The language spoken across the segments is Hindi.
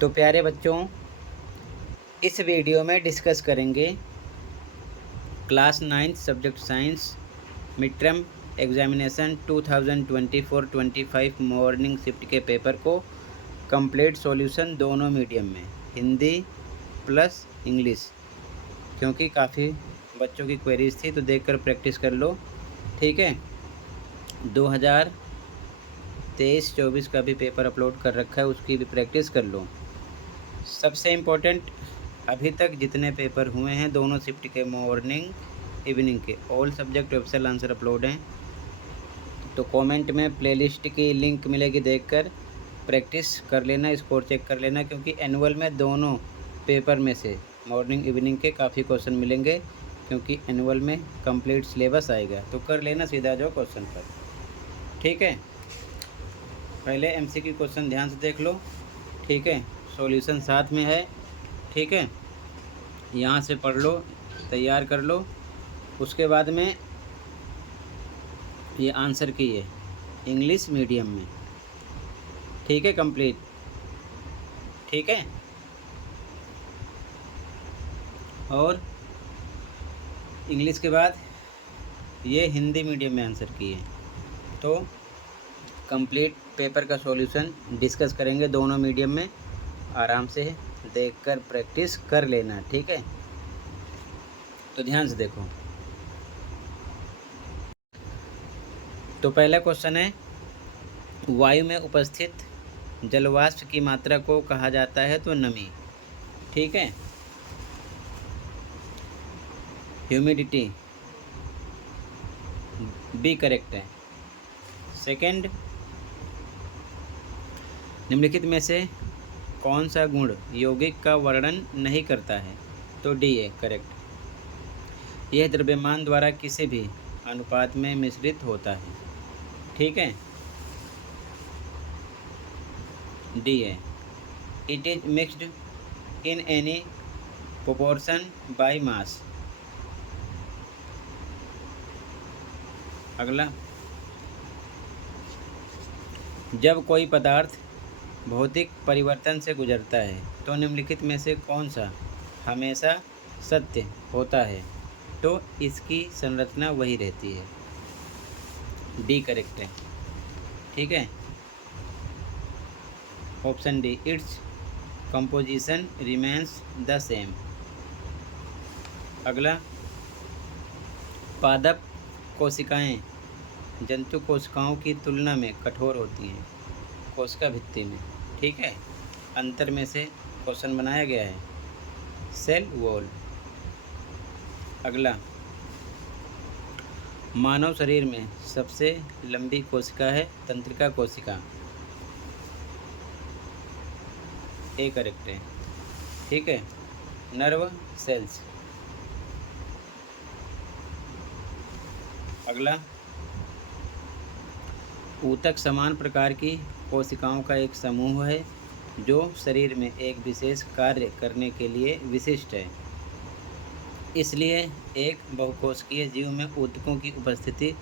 तो प्यारे बच्चों, इस वीडियो में डिस्कस करेंगे class 9 subject science mid term examination 2024-25 morning shift के पेपर को कंप्लीट सॉल्यूशन दोनों मीडियम में, हिंदी प्लस इंग्लिश, क्योंकि काफ़ी बच्चों की क्वेरीज थी तो देखकर प्रैक्टिस कर लो। ठीक है, 2023-24 का भी पेपर अपलोड कर रखा है, उसकी भी प्रैक्टिस कर लो। सबसे इम्पोर्टेंट, अभी तक जितने पेपर हुए हैं दोनों शिफ्ट के, मॉर्निंग इवनिंग के, all subject optional answer upload हैं। तो कमेंट में प्लेलिस्ट की लिंक मिलेगी, देखकर प्रैक्टिस कर लेना, स्कोर चेक कर लेना, क्योंकि एनुअल में दोनों पेपर में से मॉर्निंग इवनिंग के काफ़ी क्वेश्चन मिलेंगे, क्योंकि एनुअल में कंप्लीट सिलेबस आएगा। तो कर लेना सीधा जो क्वेश्चन पर। ठीक है, पहले एमसीक्यू क्वेश्चन ध्यान से देख लो। ठीक है, सॉल्यूशन साथ में है। ठीक है, यहाँ से पढ़ लो, तैयार कर लो। उसके बाद में ये आंसर की है इंग्लिश मीडियम में। ठीक है, कंप्लीट। ठीक है, और इंग्लिश के बाद ये हिंदी मीडियम में आंसर की है। तो कंप्लीट पेपर का सॉल्यूशन डिस्कस करेंगे दोनों मीडियम में, आराम से देखकर प्रैक्टिस कर लेना। ठीक है, तो ध्यान से देखो। तो पहला क्वेश्चन है, वायु में उपस्थित जलवाष्प की मात्रा को कहा जाता है तो नमी। ठीक है, ह्यूमिडिटी बी करेक्ट है। सेकंड, निम्नलिखित में से कौन सा गुण यौगिक का वर्णन नहीं करता है तो डी है करेक्ट। यह द्रव्यमान द्वारा किसी भी अनुपात में मिश्रित होता है। ठीक है, डी है। It is mixed in any proportion by mass. अगला, जब कोई पदार्थ भौतिक परिवर्तन से गुजरता है तो निम्नलिखित में से कौन सा हमेशा सत्य होता है तो इसकी संरचना वही रहती है। डी करेक्ट है। ठीक है, option D, its composition remains the same. अगला, पादप कोशिकाएं जंतु कोशिकाओं की तुलना में कठोर होती हैं कोशिका भित्ति में। ठीक है, अंतर में से क्वेश्चन बनाया गया है, सेल वॉल। अगला, मानव शरीर में सबसे लंबी कोशिका है तंत्रिका कोशिका। ए करेक्ट है। ठीक है, नर्व सेल्स। अगला, ऊतक समान प्रकार की कोशिकाओं का एक समूह है जो शरीर में एक विशेष कार्य करने के लिए विशिष्ट है, इसलिए एक बहुकोशिकीय जीव में ऊतकों की उपस्थिति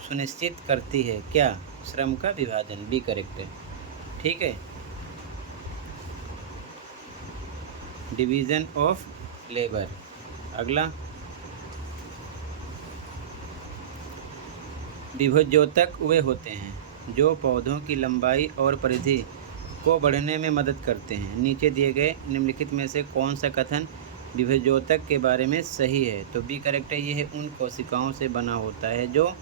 सुनिश्चित करती है क्या, श्रम का विभाजन। बी करेक्ट है। ठीक है, डिवीजन ऑफ लेबर। अगला, विभोज्योतक वे होते हैं जो पौधों की लंबाई और परिधि को बढ़ने में मदद करते हैं। नीचे दिए गए निम्नलिखित में से कौन सा कथन विभोज्योतक के बारे में सही है तो बी करेक्ट है। यह उन कोशिकाओं से बना होता है जो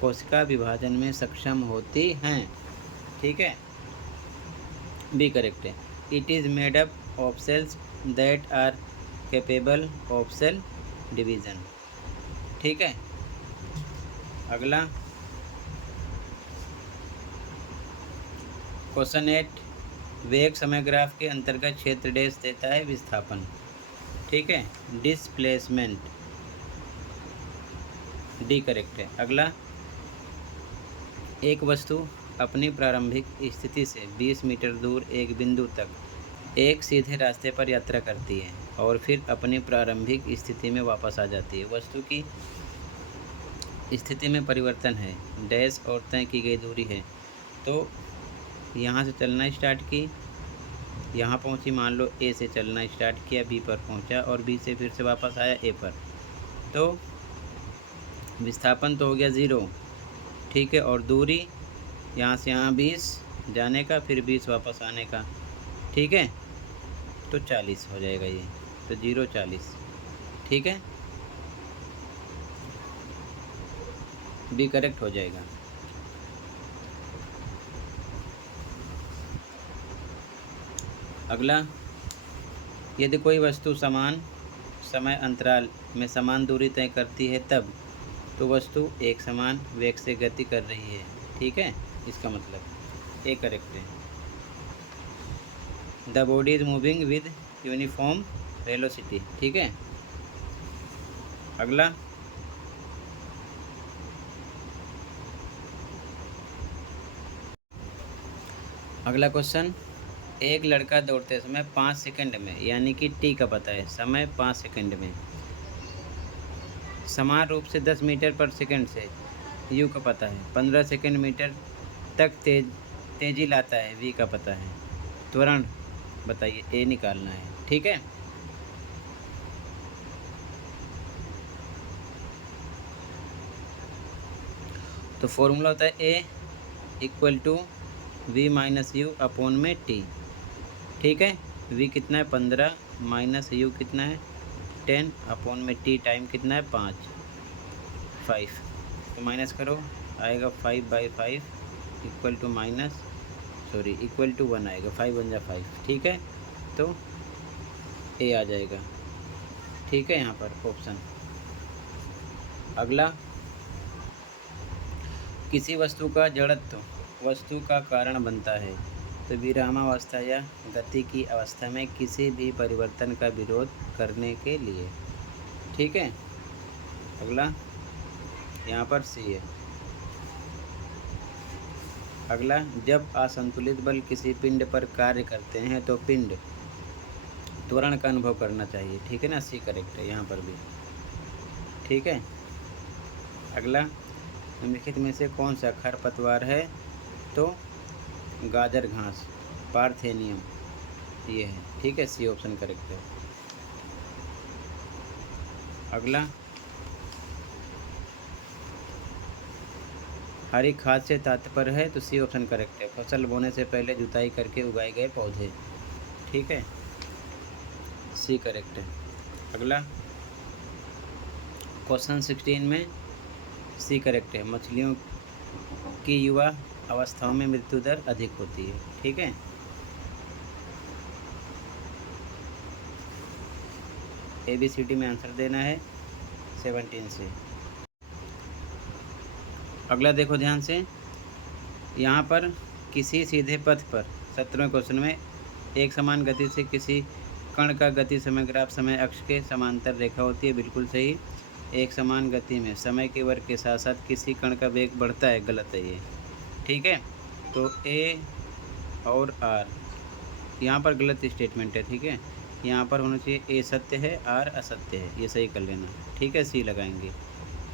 कोशिका विभाजन में सक्षम होती हैं। ठीक है, बी करेक्ट है। It is made up of cells that are capable of cell division. ठीक है, अगला, क्वेश्चन 8, वेग समय ग्राफ के अंतर्गत क्षेत्र डैश देता है विस्थापन। ठीक है, डिस्प्लेसमेंट। डी करेक्ट है। अगला, एक वस्तु अपनी प्रारंभिक स्थिति से 20 मीटर दूर एक बिंदु तक एक सीधे रास्ते पर यात्रा करती है और फिर अपनी प्रारंभिक स्थिति में वापस आ जाती है। वस्तु की स्थिति में परिवर्तन है डैश और तय की गई दूरी है। तो यहाँ से चलना स्टार्ट की यहाँ पहुँची, मान लो ए से चलना स्टार्ट किया, बी पर पहुँचा और बी से फिर से वापस आया ए पर, तो विस्थापन तो हो गया 0, ठीक है। और दूरी यहाँ से यहाँ 20 जाने का, फिर 20 वापस आने का, ठीक है। तो 40 हो जाएगा ये, तो 0 40, ठीक है। बी करेक्ट हो जाएगा। अगला, यदि कोई वस्तु समान समय अंतराल में समान दूरी तय करती है तब तो वस्तु एक समान वेग से गति कर रही है, ठीक है। इसका मतलब ए करेक्ट है। The body is moving with uniform velocity, ठीक है। अगला, अगला क्वेश्चन, एक लड़का दौड़ते समय 5 सेकंड में, यानी कि टी का पता है, समय 5 सेकंड में समान रूप से 10 मीटर पर सेकंड से यू का पता है, 15 सेकंड मीटर तक तेजी लाता है, वी का पता है। त्वरण बताइए, ए निकालना है, ठीक है। तो फॉर्मूला होता है a equal to v minus u upon में टी, ठीक है। वी कितना है 15 माइनस यू कितना है 10 अपॉन में टी टाइम कितना है 5। तो माइनस करो, आएगा 5/5 इक्वल टू इक्वल टू 1 आएगा, 5 बन जा 5, ठीक है। तो ए आ जाएगा, ठीक है, यहाँ पर ऑप्शन। अगला, किसी वस्तु का जड़त्व वस्तु का कारण बनता है तो विरामावस्था या गति की अवस्था में किसी भी परिवर्तन का विरोध करने के लिए, ठीक है। अगला, यहाँ पर सी है। अगला, जब असंतुलित बल किसी पिंड पर कार्य करते हैं तो पिंड त्वरण का अनुभव करना चाहिए, ठीक है ना, सी करेक्ट है यहाँ पर भी, ठीक है। अगला, निम्नलिखित में से कौन सा खरपतवार है, तो गाजर घास, पार्थेनियम ये है, ठीक है, सी ऑप्शन करेक्ट है। अगला, हरी खाद से तात्पर्य है, तो सी ऑप्शन करेक्ट है। फसल बोने से पहले जुताई करके उगाए गए पौधे, ठीक है, सी करेक्ट है। अगला, क्वेश्चन 16 में सी करेक्ट है, मछलियों की युवा अवस्थाओं में मृत्यु दर अधिक होती है, ठीक है। ABCD में आंसर देना है 17 से। अगला देखो ध्यान से, यहाँ पर किसी सीधे पथ पर 17वें क्वेश्चन में एक समान गति से किसी कण का गति समय ग्राफ समय अक्ष के समांतर रेखा होती है, बिल्कुल सही। एक समान गति में समय के वर्ग के साथ साथ किसी कण का वेग बढ़ता है, गलत है ये, ठीक है। तो ए और आर यहाँ पर गलत स्टेटमेंट है, ठीक है। यहाँ पर होना चाहिए ए सत्य है आर असत्य है, ये सही कर लेना, ठीक है। सी लगाएंगे,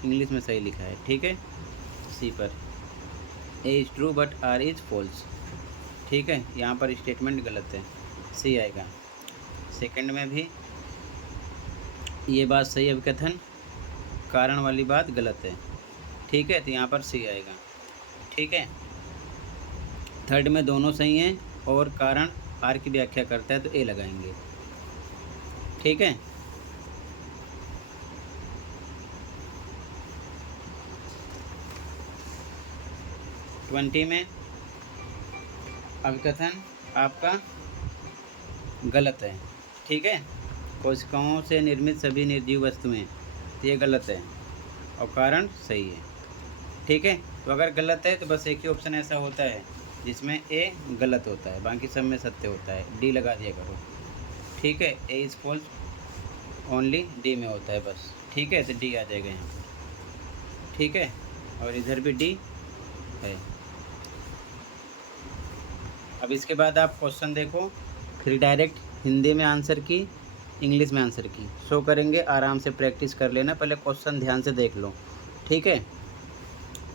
इंग्लिश में सही लिखा है, ठीक है। सी पर A is true but R is false, ठीक है, यहाँ पर स्टेटमेंट गलत है, सी आएगा। सेकंड में भी ये बात सही है, अभिकथन कारण वाली बात गलत है, ठीक है, तो यहाँ पर सी आएगा, ठीक है। थर्ड में दोनों सही हैं और कारण आर की व्याख्या करता है, तो ए लगाएंगे, ठीक है। ट्वेंटी में अभिकथन आपका गलत है, ठीक है। कोशिकाओं से निर्मित सभी निर्जीव वस्तुएं, ये गलत है और कारण सही है, ठीक है। तो अगर गलत है तो बस एक ही ऑप्शन ऐसा होता है जिसमें ए गलत होता है, बाकी सब में सत्य होता है, डी लगा दिया करो, ठीक है। A is false only D में होता है बस, ठीक है, तो डी आ जाएगा यहाँ पर, ठीक है। और इधर भी डी है। अब इसके बाद आप क्वेश्चन देखो, फिर डायरेक्ट हिंदी में आंसर की, इंग्लिश में आंसर की शो करेंगे, आराम से प्रैक्टिस कर लेना, पहले क्वेश्चन ध्यान से देख लो, ठीक है।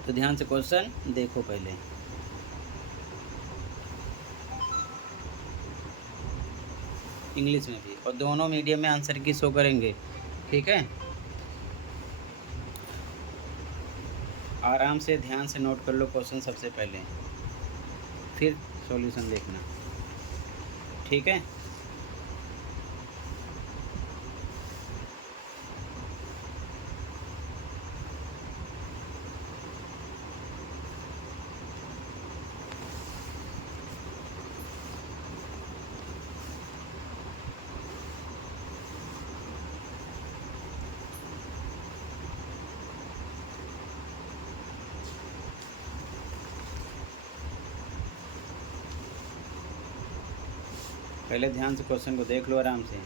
तो ध्यान से क्वेश्चन देखो पहले। इंग्लिश में भी, और दोनों मीडियम में आंसर की शो करेंगे। ठीक है, आराम से ध्यान से नोट कर लो क्वेश्चन सबसे पहले, फिर सॉल्यूशन देखना। ठीक है, पहले ध्यान से क्वेश्चन को देख लो आराम से।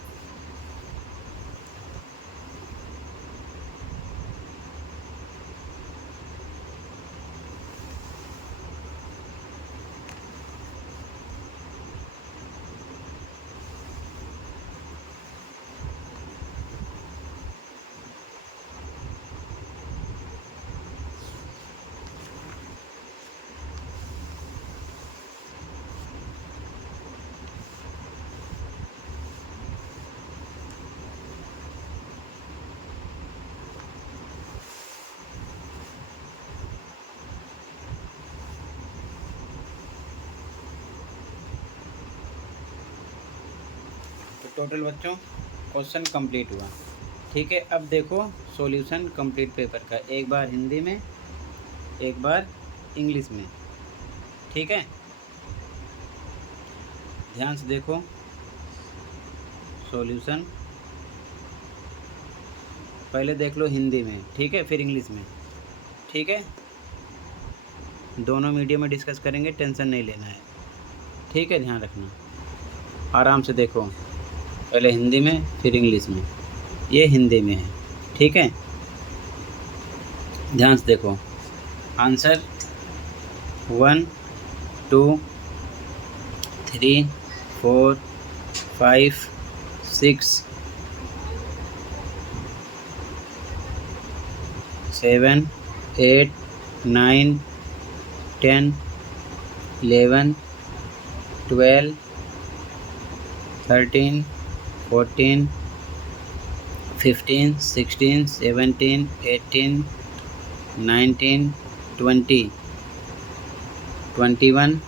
टोटल बच्चों क्वेश्चन कंप्लीट हुआ। ठीक है, अब देखो सॉल्यूशन कंप्लीट पेपर का, एक बार हिंदी में एक बार इंग्लिश में। ठीक है, ध्यान से देखो सॉल्यूशन, पहले देख लो हिंदी में, ठीक है, फिर इंग्लिश में। ठीक है, दोनों मीडियम में डिस्कस करेंगे, टेंशन नहीं लेना है। ठीक है, ध्यान रखना, आराम से देखो, पहले हिंदी में फिर इंग्लिश में। ये हिंदी में है। ठीक है, ध्यान से देखो आंसर 1 2 3 4 5 6 7 8 9 10 11 12 13 14 15 16 17 18 19 20 21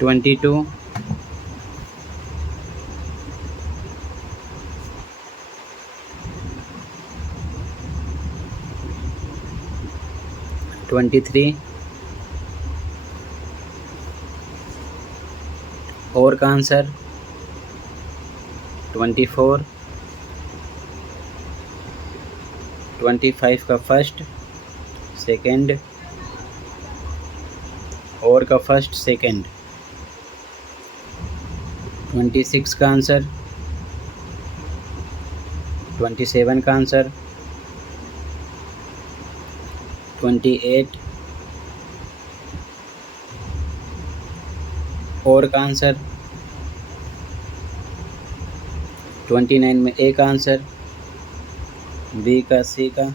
22 23 और का आंसर 24 25 का फर्स्ट सेकंड और का फर्स्ट सेकंड 26 का आंसर 27 का आंसर 28 और का आंसर 29 में ए का आंसर, बी का, सी का,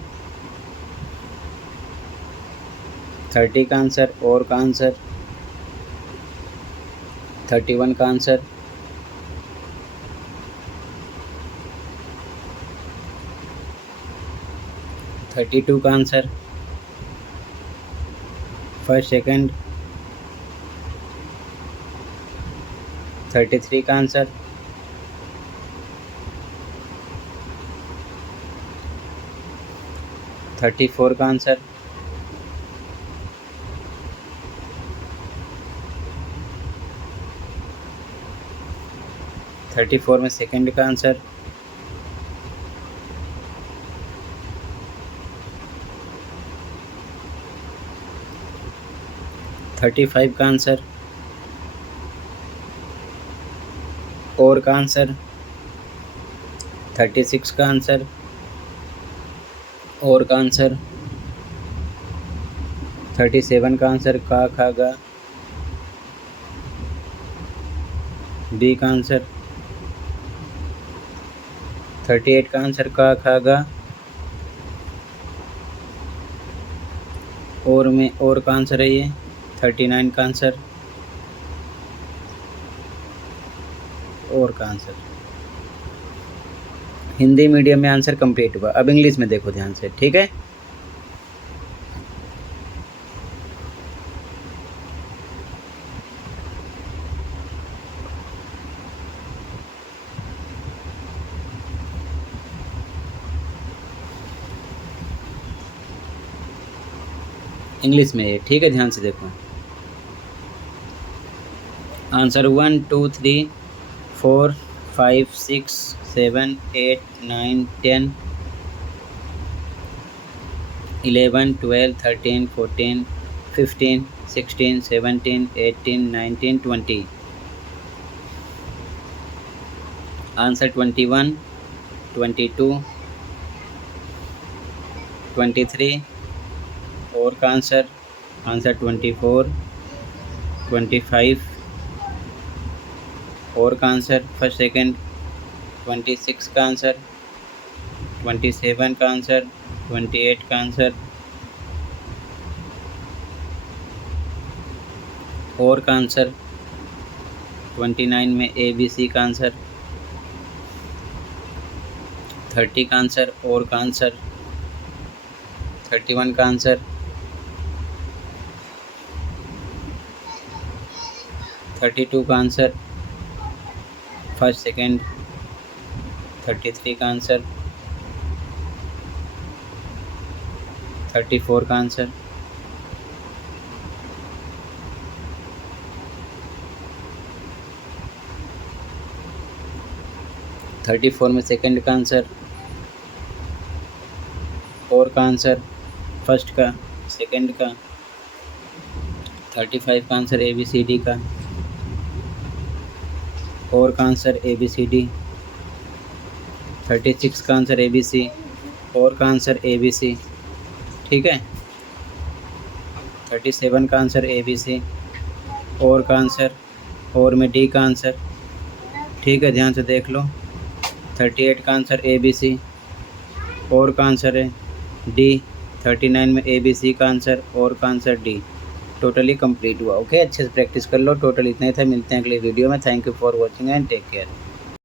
30 का आंसर और का आंसर, 31 का आंसर, 32 का आंसर, फर्स्ट सेकंड, 33 का आंसर, 34 का आंसर, 34 में सेकंड का आंसर, 35 का आंसर और का आंसर, 36 का आंसर और का आंसर, 37 का आंसर का, खा, गा, बी का आंसर, 38 का आंसर का, खा, गा, और में और का आंसर है ये 39 का आंसर, और का आंसर। हिंदी मीडियम में आंसर कंप्लीट हुआ। अब इंग्लिश में देखो ध्यान से, ठीक है। इंग्लिश में ये, ठीक है, ध्यान से देखो। आंसर 1 2 3 4 5 6 7 8 9 10 11 12 13 14 15 16 17 18 19 20। आंसर 21 22 23। और का आंसर 24 25। और का आंसर फर्स्ट सेकंड 26 का आंसर, 27 का आंसर, 28 का आंसर। और का आंसर 29 में ABC का आंसर, 30 का आंसर। और का आंसर 31 का आंसर, 32 का आंसर फर्स्ट सेकंड, 33 का आंसर, 34 का आंसर। थर्टी फोर में सेकंड का आंसर, और का आंसर फर्स्ट का, सेकंड का। 35 का आंसर ABCD का, और का आंसर ABCD। 36 का आंसर ABC, और का आंसर ABC, ठीक है। 37 का आंसर ABC, और का आंसर, और में D का आंसर, ठीक है, ध्यान से देख लो। 38 का आंसर ABC, और का आंसर है D। 39 में ABC का आंसर, और का आंसर D। टोटली कंप्लीट हुआ। ओके, अच्छे से प्रैक्टिस कर लो। टोटल इतना ही था। मिलते हैं अगले वीडियो में। Thank you for watching and take care.